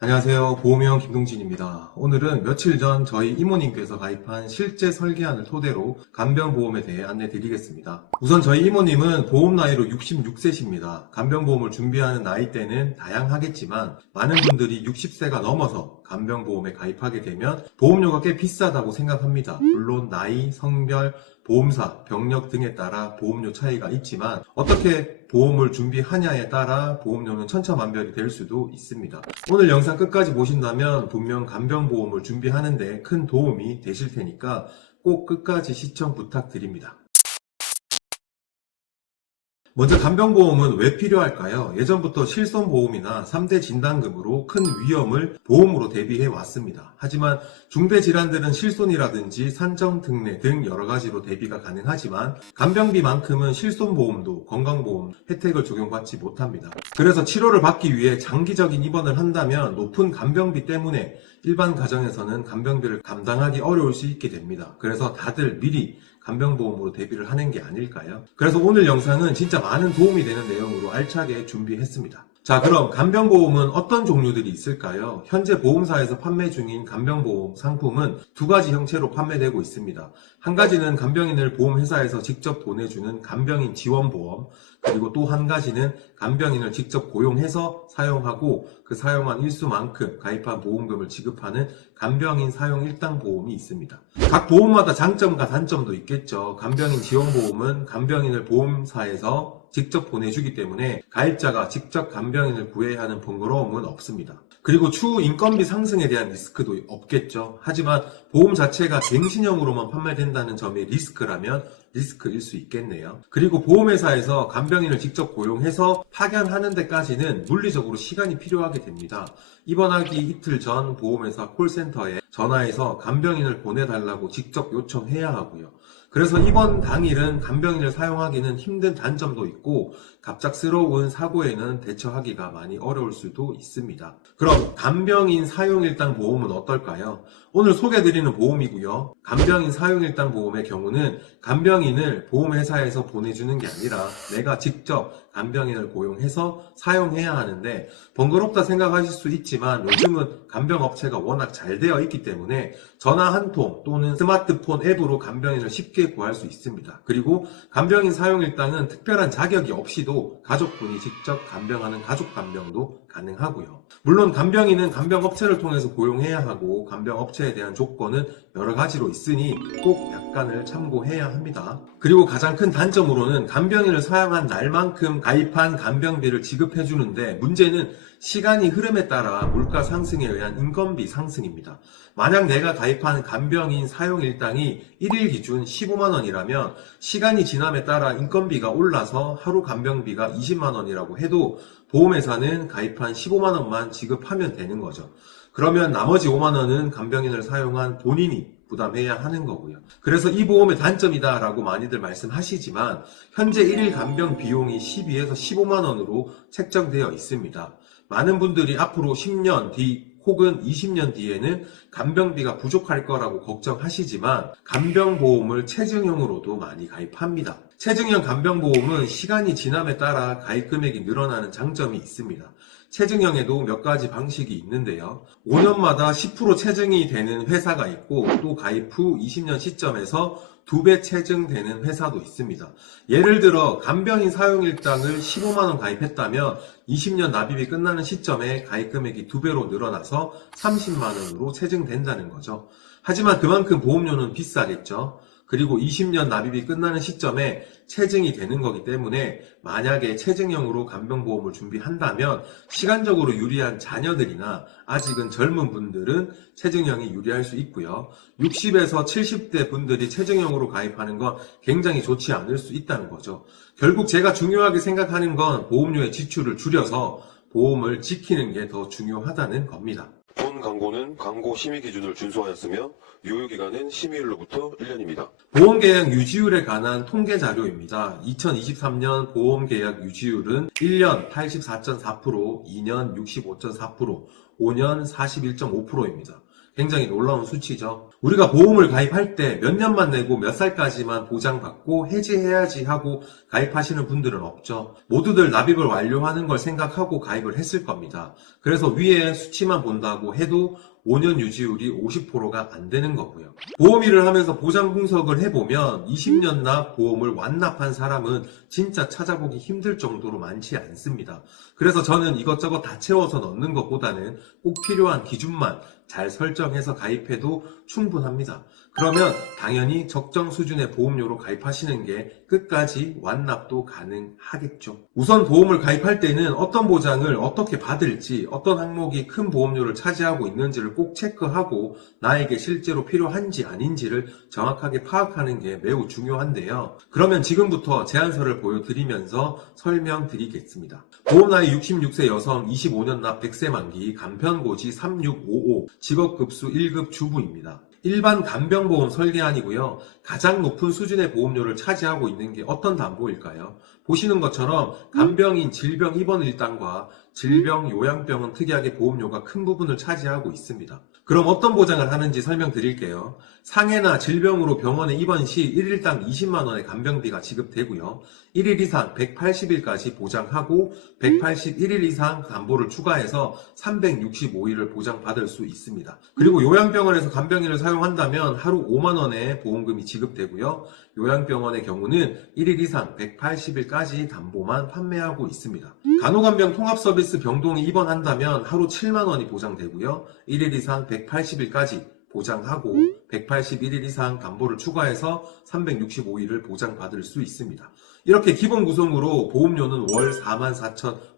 안녕하세요. 보험회원 김동진입니다. 오늘은 며칠 전 저희 이모님께서 가입한 실제 설계안을 토대로 간병보험에 대해 안내 드리겠습니다. 우선 저희 이모님은 보험 나이로 66세십니다. 간병보험을 준비하는 나이대는 다양하겠지만 많은 분들이 60세가 넘어서 간병보험에 가입하게 되면 보험료가 꽤 비싸다고 생각합니다. 물론 나이, 성별, 보험사, 병력 등에 따라 보험료 차이가 있지만 어떻게 보험을 준비하냐에 따라 보험료는 천차만별이 될 수도 있습니다. 오늘 영상 끝까지 보신다면 분명 간병보험을 준비하는데 큰 도움이 되실 테니까 꼭 끝까지 시청 부탁드립니다. 먼저 간병보험은 왜 필요할까요? 예전부터 실손보험이나 3대 진단금으로 큰 위험을 보험으로 대비해 왔습니다. 하지만 중대질환들은 실손이라든지 산정특례 등 여러가지로 대비가 가능하지만 간병비만큼은 실손보험도 건강보험 혜택을 적용받지 못합니다. 그래서 치료를 받기 위해 장기적인 입원을 한다면 높은 간병비 때문에 일반 가정에서는 간병비를 감당하기 어려울 수 있게 됩니다. 그래서 다들 미리 간병보험으로 대비를 하는 게 아닐까요? 그래서 오늘 영상은 진짜 많은 도움이 되는 내용으로 알차게 준비했습니다. 자, 그럼 간병보험은 어떤 종류들이 있을까요? 현재 보험사에서 판매 중인 간병보험 상품은 두 가지 형태로 판매되고 있습니다. 한 가지는 간병인을 보험회사에서 직접 보내주는 간병인 지원보험, 그리고 또 한 가지는 간병인을 직접 고용해서 사용하고 그 사용한 일수만큼 가입한 보험금을 지급하는 간병인 사용 일당 보험이 있습니다. 각 보험마다 장점과 단점도 있겠죠. 간병인 지원보험은 간병인을 보험사에서 직접 보내주기 때문에 가입자가 직접 간병인을 구해야 하는 번거로움은 없습니다. 그리고 추후 인건비 상승에 대한 리스크도 없겠죠. 하지만 보험 자체가 갱신형으로만 판매된다는 점이 리스크라면 리스크일 수 있겠네요. 그리고 보험회사에서 간병인을 직접 고용해서 파견하는 데까지는 물리적으로 시간이 필요하게 됩니다. 입원하기 이틀 전 보험회사 콜센터에 전화해서 간병인을 보내달라고 직접 요청해야 하고요. 그래서 입원 당일은 간병인을 사용하기는 힘든 단점도 있고 갑작스러운 사고에는 대처하기가 많이 어려울 수도 있습니다. 그럼 간병인 사용일당 보험은 어떨까요? 오늘 소개해드리는 보험이고요. 간병인 사용일당 보험의 경우는 간병인을 보험회사에서 보내주는 게 아니라 내가 직접 간병인을 고용해서 사용해야 하는데 번거롭다 생각하실 수 있지만 요즘은 간병업체가 워낙 잘 되어 있기 때문에 전화 한 통 또는 스마트폰 앱으로 간병인을 쉽게 구할 수 있습니다. 그리고 간병인 사용일당은 특별한 자격이 없이도 가족분이 직접 간병하는 가족간병도 가능하고요. 물론 간병인은 간병업체를 통해서 고용해야 하고 간병업체에 대한 조건은 여러 가지로 있으니 꼭 약관을 참고해야 합니다. 그리고 가장 큰 단점으로는 간병인을 사용한 날만큼 가입한 간병비를 지급해주는데 문제는 시간이 흐름에 따라 물가 상승에 의한 인건비 상승입니다. 만약 내가 가입한 간병인 사용일당이 1일 기준 15만원이라면 시간이 지남에 따라 인건비가 올라서 하루 간병비가 20만원이라고 해도 보험회사는 가입한 15만원만 지급하면 되는 거죠. 그러면 나머지 5만원은 간병인을 사용한 본인이 부담해야 하는 거고요. 그래서 이 보험의 단점이다 라고 많이들 말씀하시지만 현재 1일 간병 비용이 12에서 15만원으로 책정되어 있습니다. 많은 분들이 앞으로 10년 뒤 혹은 20년 뒤에는 간병비가 부족할 거라고 걱정하시지만 간병보험을 체증형으로도 많이 가입합니다. 체증형 간병보험은 시간이 지남에 따라 가입 금액이 늘어나는 장점이 있습니다. 체증형에도 몇 가지 방식이 있는데요. 5년마다 10% 체증이 되는 회사가 있고 또 가입 후 20년 시점에서 2배 체증되는 회사도 있습니다. 예를 들어 간병인 사용일당을 15만원 가입했다면 20년 납입이 끝나는 시점에 가입 금액이 2배로 늘어나서 30만원으로 체증된다는 거죠. 하지만 그만큼 보험료는 비싸겠죠. 그리고 20년 납입이 끝나는 시점에 체증이 되는 거기 때문에 만약에 체증형으로 간병보험을 준비한다면 시간적으로 유리한 자녀들이나 아직은 젊은 분들은 체증형이 유리할 수 있고요. 60에서 70대 분들이 체증형으로 가입하는 건 굉장히 좋지 않을 수 있다는 거죠. 결국 제가 중요하게 생각하는 건 보험료의 지출을 줄여서 보험을 지키는 게 더 중요하다는 겁니다. 본 광고는 광고 심의 기준을 준수하였으며 유효기간은 심의일로부터 1년입니다. 보험계약 유지율에 관한 통계 자료입니다. 2023년 보험계약 유지율은 1년 84.4%, 2년 65.4%, 5년 41.5%입니다. 굉장히 놀라운 수치죠. 우리가 보험을 가입할 때 몇 년만 내고 몇 살까지만 보장받고 해지해야지 하고 가입하시는 분들은 없죠. 모두들 납입을 완료하는 걸 생각하고 가입을 했을 겁니다. 그래서 위에 수치만 본다고 해도 5년 유지율이 50%가 안 되는 거고요. 보험 일을 하면서 보장 분석을 해보면 20년 납 보험을 완납한 사람은 진짜 찾아보기 힘들 정도로 많지 않습니다. 그래서 저는 이것저것 다 채워서 넣는 것보다는 꼭 필요한 기준만 잘 설정해서 가입해도 충분합니다. 그러면 당연히 적정 수준의 보험료로 가입하시는 게 끝까지 완납도 가능하겠죠. 우선 보험을 가입할 때는 어떤 보장을 어떻게 받을지, 어떤 항목이 큰 보험료를 차지하고 있는지를 꼭 체크하고 나에게 실제로 필요한지 아닌지를 정확하게 파악하는 게 매우 중요한데요. 그러면 지금부터 제안서를 보여드리면서 설명드리겠습니다. 보험 나이 66세 여성 25년 납 100세 만기 간편고지 3655 직업급수 1급 주부입니다. 일반 간병보험 설계안이고요. 가장 높은 수준의 보험료를 차지하고 있는 게 어떤 담보일까요? 보시는 것처럼 간병인 질병 입원 일당과 질병 요양병은 특이하게 보험료가 큰 부분을 차지하고 있습니다. 그럼 어떤 보장을 하는지 설명드릴게요. 상해나 질병으로 병원에 입원 시 1일당 20만 원의 간병비가 지급되고요. 1일 이상 180일까지 보장하고 181일 이상 담보를 추가해서 365일을 보장받을 수 있습니다. 그리고 요양병원에서 간병인을 사용한다면 하루 5만 원의 보험금이 지급되고요. 요양병원의 경우는 1일 이상 180일까지 담보만 판매하고 있습니다. 간호간병 통합서비스 병동에 입원한다면 하루 7만 원이 보장되고요. 1일 이상 180일까지 보장하고 181일 이상 담보를 추가해서 365일을 보장받을 수 있습니다. 이렇게 기본 구성으로 보험료는 월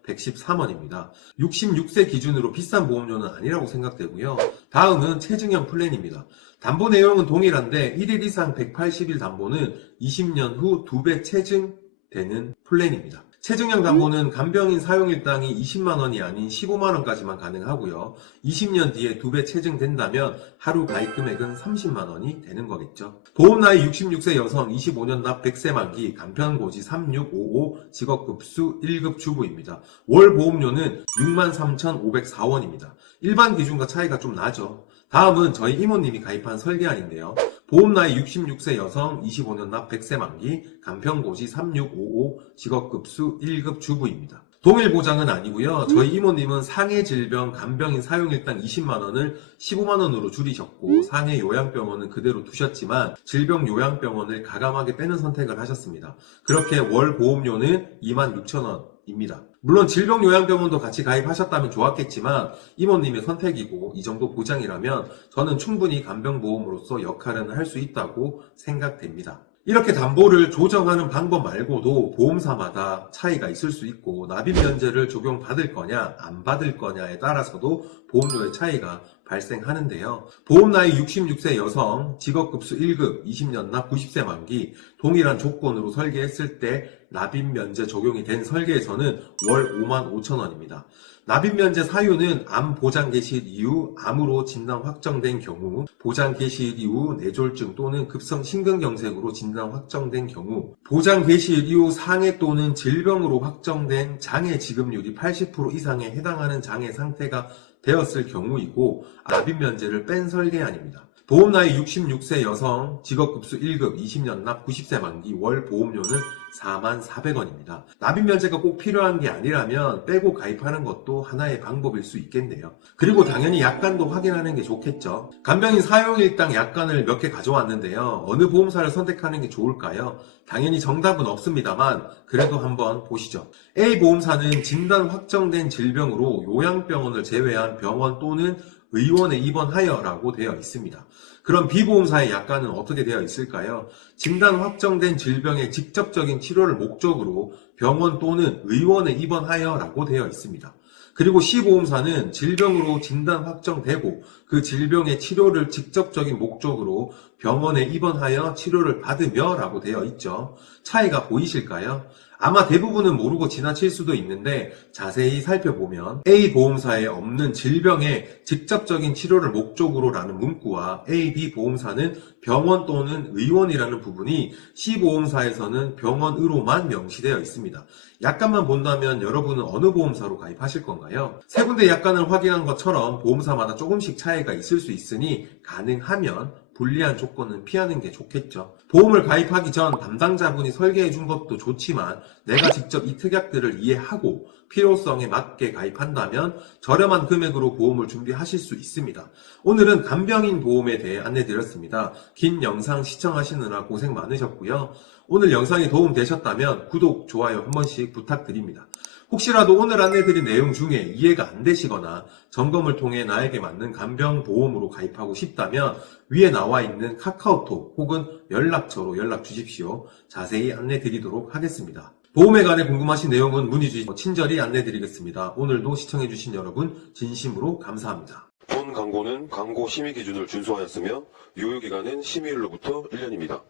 44,113원입니다. 66세 기준으로 비싼 보험료는 아니라고 생각되고요. 다음은 체증형 플랜입니다. 담보 내용은 동일한데 1일 이상 180일 담보는 20년 후 2배 체증되는 플랜입니다. 체증형 담보는 간병인 사용일당이 20만 원이 아닌 15만 원까지만 가능하고요. 20년 뒤에 2배 체증된다면 하루 가입 금액은 30만 원이 되는 거겠죠. 보험 나이 66세 여성 25년 납 100세 만기 간편고지 3655 직업급수 1급 주부입니다. 월 보험료는 63,504원입니다. 일반 기준과 차이가 좀 나죠. 다음은 저희 이모님이 가입한 설계안인데요. 보험 나이 66세 여성 25년 납 100세 만기 간편고지 3655 직업급수 1급 주부입니다. 동일 보장은 아니고요. 저희 이모님은 상해 질병 간병인 사용일당 20만 원을 15만 원으로 줄이셨고 상해 요양병원은 그대로 두셨지만 질병 요양병원을 가감하게 빼는 선택을 하셨습니다. 그렇게 월 보험료는 26,000원입니다. 물론 질병요양병원도 같이 가입하셨다면 좋았겠지만 이모님의 선택이고 이 정도 보장이라면 저는 충분히 간병보험으로서 역할은 할 수 있다고 생각됩니다. 이렇게 담보를 조정하는 방법 말고도 보험사마다 차이가 있을 수 있고 납입 면제를 적용받을 거냐 안 받을 거냐에 따라서도 보험료의 차이가 발생하는데요. 보험 나이 66세 여성 직업급수 1급 20년 납 90세 만기 동일한 조건으로 설계했을 때 납입 면제 적용이 된 설계에서는 월 55,000원입니다. 납입 면제 사유는 암 보장 개시일 이후 암으로 진단 확정된 경우, 보장 개시일 이후 뇌졸중 또는 급성 심근경색으로 진단 확정된 경우, 보장 개시일 이후 상해 또는 질병으로 확정된 장애 지급률이 80% 이상에 해당하는 장애 상태가 되었을 경우이고 납입 면제를 뺀 설계안입니다. 보험 나이 66세 여성 직업급수 1급 20년 납 90세 만기 월 보험료는 44,400원입니다. 납입 면제가 꼭 필요한 게 아니라면 빼고 가입하는 것도 하나의 방법일 수 있겠네요. 그리고 당연히 약관도 확인하는 게 좋겠죠. 간병인 사용일당 약관을 몇 개 가져왔는데요. 어느 보험사를 선택하는 게 좋을까요? 당연히 정답은 없습니다만 그래도 한번 보시죠. A 보험사는 진단 확정된 질병으로 요양병원을 제외한 병원 또는 의원에 입원하여라고 되어 있습니다. 그럼 B보험사의 약관은 어떻게 되어 있을까요? 진단 확정된 질병의 직접적인 치료를 목적으로 병원 또는 의원에 입원하여라고 되어 있습니다. 그리고 C보험사는 질병으로 진단 확정되고 그 질병의 치료를 직접적인 목적으로 병원에 입원하여 치료를 받으며 라고 되어 있죠. 차이가 보이실까요? 아마 대부분은 모르고 지나칠 수도 있는데 자세히 살펴보면 A 보험사에 없는 질병의 직접적인 치료를 목적으로라는 문구와 A, B 보험사는 병원 또는 의원이라는 부분이 C 보험사에서는 병원으로만 명시되어 있습니다. 약관만 본다면 여러분은 어느 보험사로 가입하실 건가요? 세 군데 약관을 확인한 것처럼 보험사마다 조금씩 차이가 있을 수 있으니 가능하면 불리한 조건은 피하는 게 좋겠죠. 보험을 가입하기 전 담당자분이 설계해 준 것도 좋지만 내가 직접 이 특약들을 이해하고 필요성에 맞게 가입한다면 저렴한 금액으로 보험을 준비하실 수 있습니다. 오늘은 간병인 보험에 대해 안내 드렸습니다. 긴 영상 시청하시느라 고생 많으셨고요. 오늘 영상이 도움되셨다면 구독, 좋아요 한 번씩 부탁드립니다. 혹시라도 오늘 안내드린 내용 중에 이해가 안 되시거나 점검을 통해 나에게 맞는 간병보험으로 가입하고 싶다면 위에 나와 있는 카카오톡 혹은 연락처로 연락 주십시오. 자세히 안내드리도록 하겠습니다. 보험에 관해 궁금하신 내용은 문의 주시고 친절히 안내드리겠습니다. 오늘도 시청해주신 여러분 진심으로 감사합니다. 본 광고는 광고 심의 기준을 준수하였으며 유효기간은 심의일로부터 1년입니다.